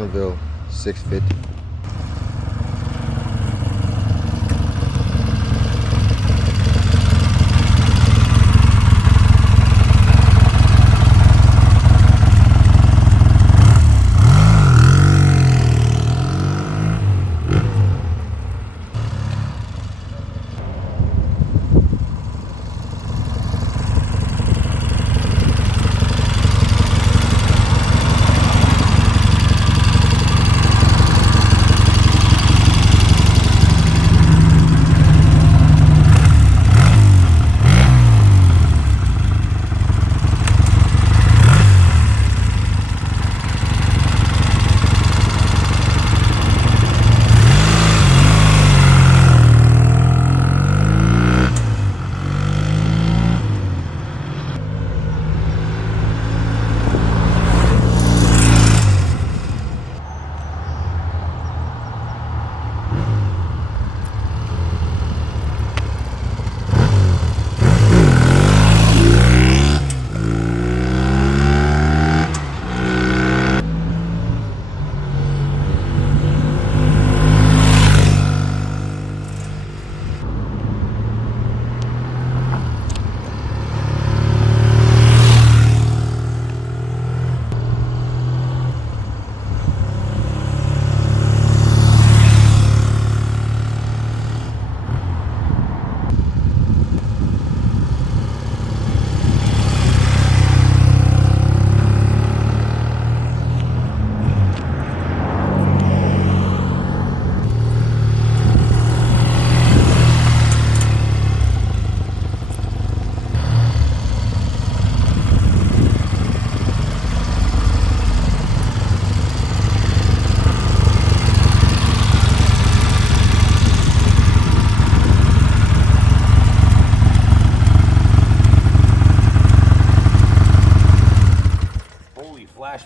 Bonneville 650.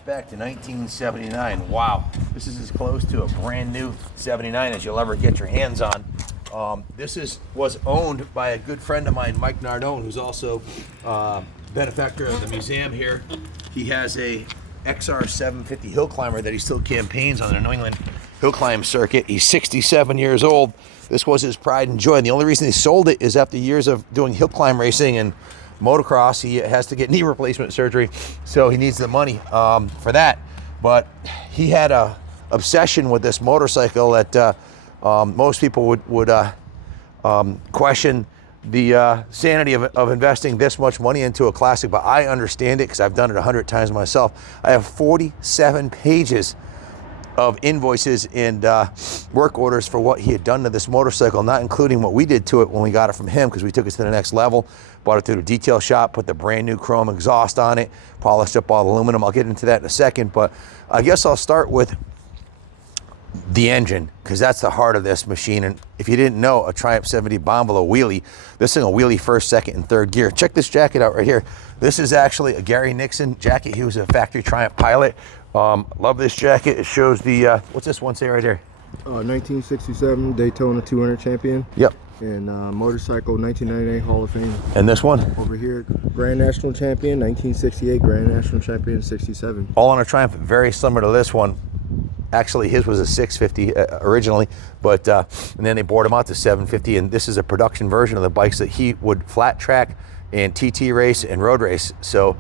Back to 1979. Wow, this is as close to a brand new 79 as you'll ever get your hands on. This was owned by a good friend of mine, Mike Nardone, who's also benefactor of the museum here. He has a XR 750 hill climber that he still campaigns on the New England hill climb circuit. He's 67 years old. This was his pride and joy. And the only reason he sold it is after years of doing hill climb racing and motocross, he has to get knee replacement surgery, so he needs the money for that. But he had a obsession with this motorcycle that most people would question the sanity of investing this much money into a classic, but I understand it because I've done it 100 times myself. I have 47 pages of invoices and work orders for what he had done to this motorcycle, not including what we did to it when we got it from him, because we took it to the next level, bought it through the detail shop, put the brand new chrome exhaust on it, polished up all the aluminum. I'll get into that in a second, but I guess I'll start with the engine, because that's the heart of this machine. And if you didn't know, a Triumph 70 Bonneville wheelie, this thing will wheelie first, second, and third gear. Check this jacket out right here. This is actually a Gary Nixon jacket. He was a factory Triumph pilot. Love this jacket. It shows the, what's this one say right here? 1967 Daytona 200 champion. Yep. And motorcycle 1998 Hall of Fame. And this one? Over here, Grand National Champion, 1968 Grand National Champion, 67. All on a Triumph, very similar to this one. Actually, his was a 650 originally, but and then they bored him out to 750, and this is a production version of the bikes that he would flat track and TT race and road race. So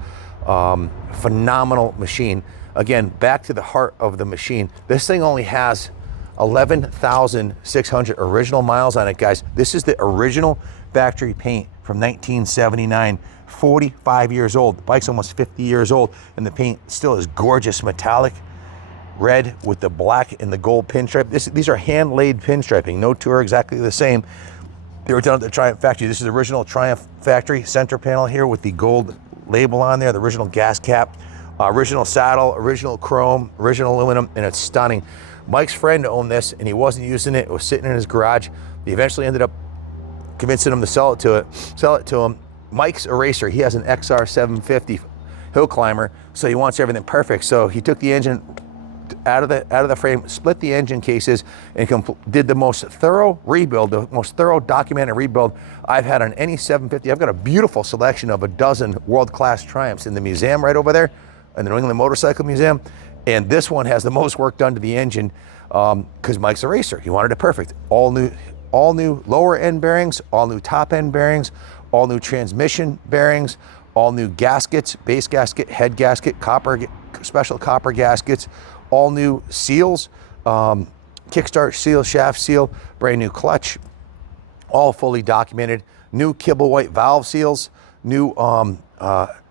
phenomenal machine. Again, back to the heart of the machine. This thing only has 11,600 original miles on it, guys. This is the original factory paint from 1979, 45 years old. The bike's almost 50 years old, and the paint still is gorgeous metallic red with the black and the gold pinstripe. These are hand-laid pinstriping. No two are exactly the same. They were done at the Triumph factory. This is the original Triumph factory center panel here with the gold label on there, the original gas cap, original saddle, original chrome, original aluminum, and it's stunning. Mike's friend owned this, and he wasn't using it. It was sitting in his garage. He eventually ended up convincing him to sell it to him. Mike's a racer. He has an XR 750 hill climber, so he wants everything perfect. So he took the engine out of the frame, split the engine cases, and did the most thorough rebuild, the most thorough documented rebuild I've had on any 750. I've got a beautiful selection of a dozen world-class Triumphs in the museum right over there, in the New England Motorcycle Museum. And this one has the most work done to the engine because Mike's a racer. He wanted it perfect. All new lower end bearings, all new top end bearings, all new transmission bearings, all new gaskets, base gasket, head gasket, special copper gaskets, all new seals, kickstart seal, shaft seal, brand new clutch, all fully documented. New Kibble White valve seals, new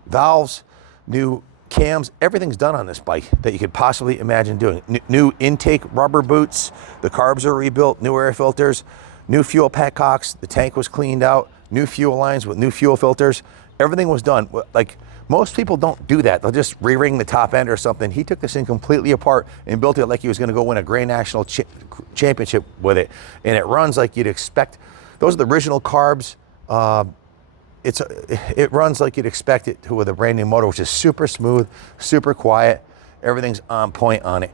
valves, new cams. Everything's done on this bike that you could possibly imagine doing. New intake rubber boots, the carbs are rebuilt, new air filters, new fuel petcocks, the tank was cleaned out, new fuel lines with new fuel filters. Everything was done. Like, most people don't do that. They'll just re-ring the top end or something. He took this thing completely apart and built it like he was going to go win a Grand National Championship with it. And it runs like you'd expect. Those are the original carbs. It runs like you'd expect it to with a brand new motor, which is super smooth, super quiet. Everything's on point on it.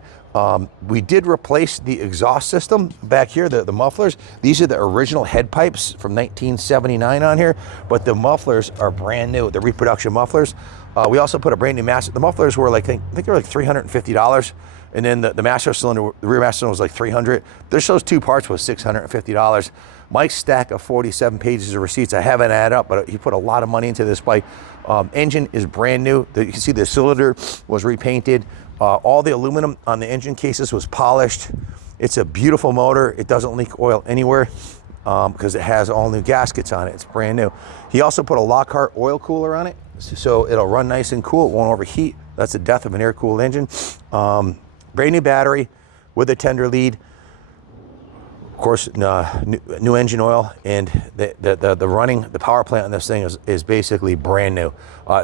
We did replace the exhaust system back here, the mufflers. These are the original head pipes from 1979 on here, but the mufflers are brand new, the reproduction mufflers. We also put a brand new master. The mufflers were like, I think they were like $350. And then the master cylinder, the rear master cylinder was like $300. Just those two parts was $650. Mike's stack of 47 pages of receipts, I haven't added up, but he put a lot of money into this bike. Engine is brand new. You can see the cylinder was repainted. All the aluminum on the engine cases was polished. It's a beautiful motor. It doesn't leak oil anywhere because it has all new gaskets on it. It's brand new. He also put a Lockhart oil cooler on it, so it'll run nice and cool. It won't overheat. That's the death of an air-cooled engine. Brand new battery with a tender lead. Of course, new engine oil, and the power plant on this thing is basically brand new.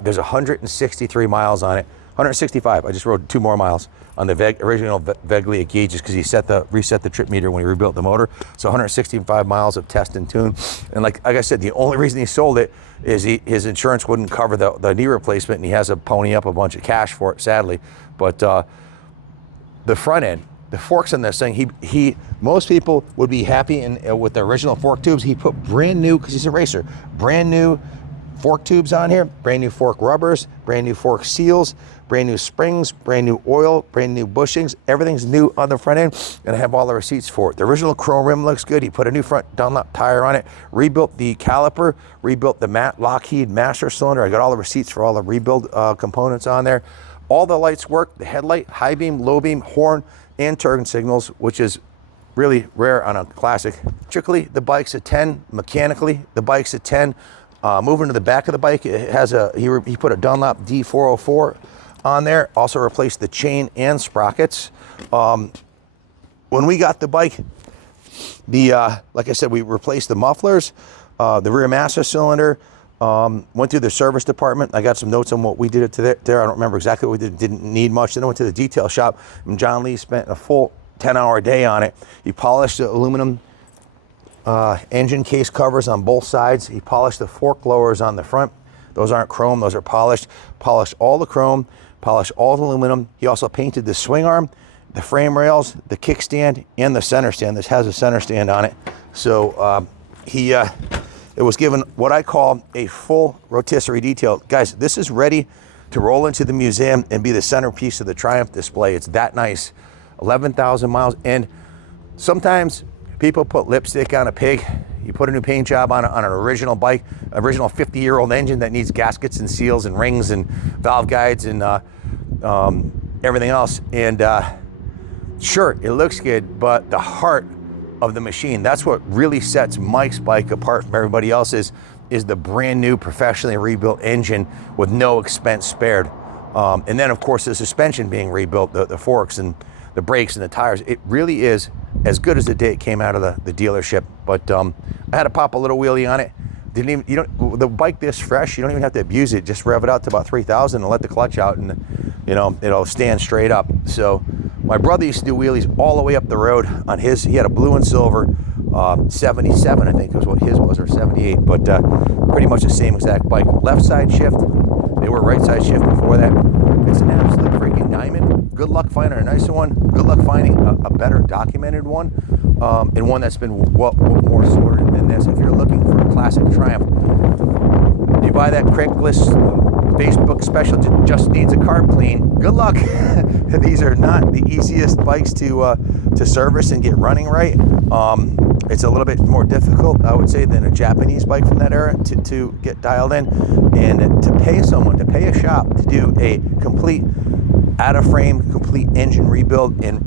There's 163 miles on it. 165. I just rode 2 more miles on the original Veglia gauges because he reset the trip meter when he rebuilt the motor. So 165 miles of test and tune. And like I said, the only reason he sold it is his insurance wouldn't cover the knee replacement, and he has to pony up a bunch of cash for it, sadly. But the front end, the forks on this thing, most people would be happy with the original fork tubes. He put brand new, because he's a racer, brand new fork tubes on here, brand new fork rubbers, brand new fork seals, brand new springs, brand new oil, brand new bushings. Everything's new on the front end, and I have all the receipts for it. The original chrome rim looks good. He put a new front Dunlop tire on it, rebuilt the caliper, rebuilt the Lockheed master cylinder. I got all the receipts for all the rebuild components on there. All the lights work, the headlight, high beam, low beam, horn, and turn signals, which is really rare on a classic. Electrically, the bike's a 10. Mechanically, the bike's a 10. Moving to the back of the bike, it has he put a Dunlop D404 on there. Also replaced the chain and sprockets. When we got the bike, like I said, we replaced the mufflers, the rear master cylinder. Went through the service department. I got some notes on what we did there. I don't remember exactly what we did. Didn't need much. Then I went to the detail shop, and John Lee spent a full 10-hour day on it. He polished the aluminum engine case covers on both sides. He polished the fork lowers on the front. Those aren't chrome, those are polished. Polished all the chrome, polished all the aluminum. He also painted the swing arm, the frame rails, the kickstand, and the center stand. This has a center stand on it. So it was given what I call a full rotisserie detail. Guys, this is ready to roll into the museum and be the centerpiece of the Triumph display. It's that nice. 11,000 miles. And sometimes people put lipstick on a pig. You put a new paint job on an original bike, original 50-year-old engine that needs gaskets and seals and rings and valve guides and everything else. And sure, it looks good, but the heart of the machine, that's what really sets Mike's bike apart from everybody else's, is the brand new professionally rebuilt engine with no expense spared. And then of course the suspension being rebuilt, the forks and the brakes and the tires. It really is as good as the day it came out of the dealership. But I had to pop a little wheelie on it. The bike this fresh, you don't even have to abuse it. Just rev it out to about 3,000 and let the clutch out, and it'll stand straight up. So my brother used to do wheelies all the way up the road on his. He had a blue and silver 77, I think was what his was, or 78, but pretty much the same exact bike. Left side shift. They were right side shift before that. It's an absolute freaking diamond. Good luck finding a nicer one. Good luck finding a better documented one, and one that's been more sorted than this. If you're looking for a classic Triumph, you buy that Craigslist Facebook special just needs a carb clean. Good luck. These are not the easiest bikes to service and get running right. It's a little bit more difficult, I would say, than a Japanese bike from that era to get dialed in. And to pay someone, to pay a shop to do a complete out-of-frame, complete engine rebuild and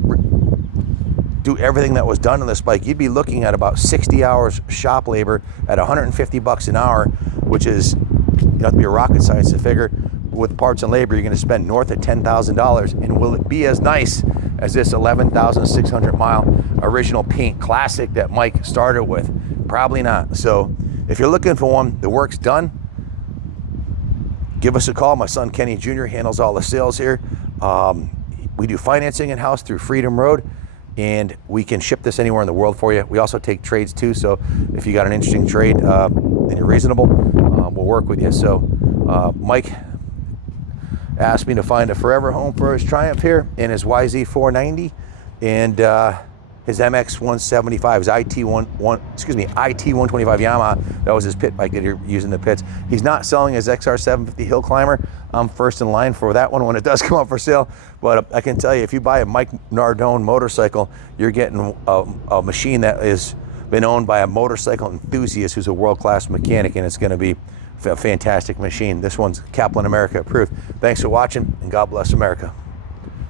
do everything that was done on this bike, you'd be looking at about 60 hours shop labor at $150 an hour, which is, you don't have to be a rocket science to figure, with parts and labor, you're going to spend north of $10,000. And will it be as nice as this 11,600 mile original paint classic that Mike started with? Probably not. So if you're looking for one, the work's done, give us a call. My son Kenny Jr. handles all the sales here. We do financing in-house through Freedom Road, and we can ship this anywhere in the world for you. We also take trades too, so if you got an interesting trade and you're reasonable, we'll work with you. So Mike asked me to find a forever home for his Triumph here and his YZ490 and his MX175, his IT125 Yamaha. That was his pit bike that you're using the pits. He's not selling his XR750 Hill Climber. I'm first in line for that one when it does come up for sale. But I can tell you, if you buy a Mike Nardone motorcycle, you're getting a machine that has been owned by a motorcycle enthusiast who's a world-class mechanic, and it's going to be a fantastic machine. This one's Kaplan America approved. Thanks for watching, and God bless America.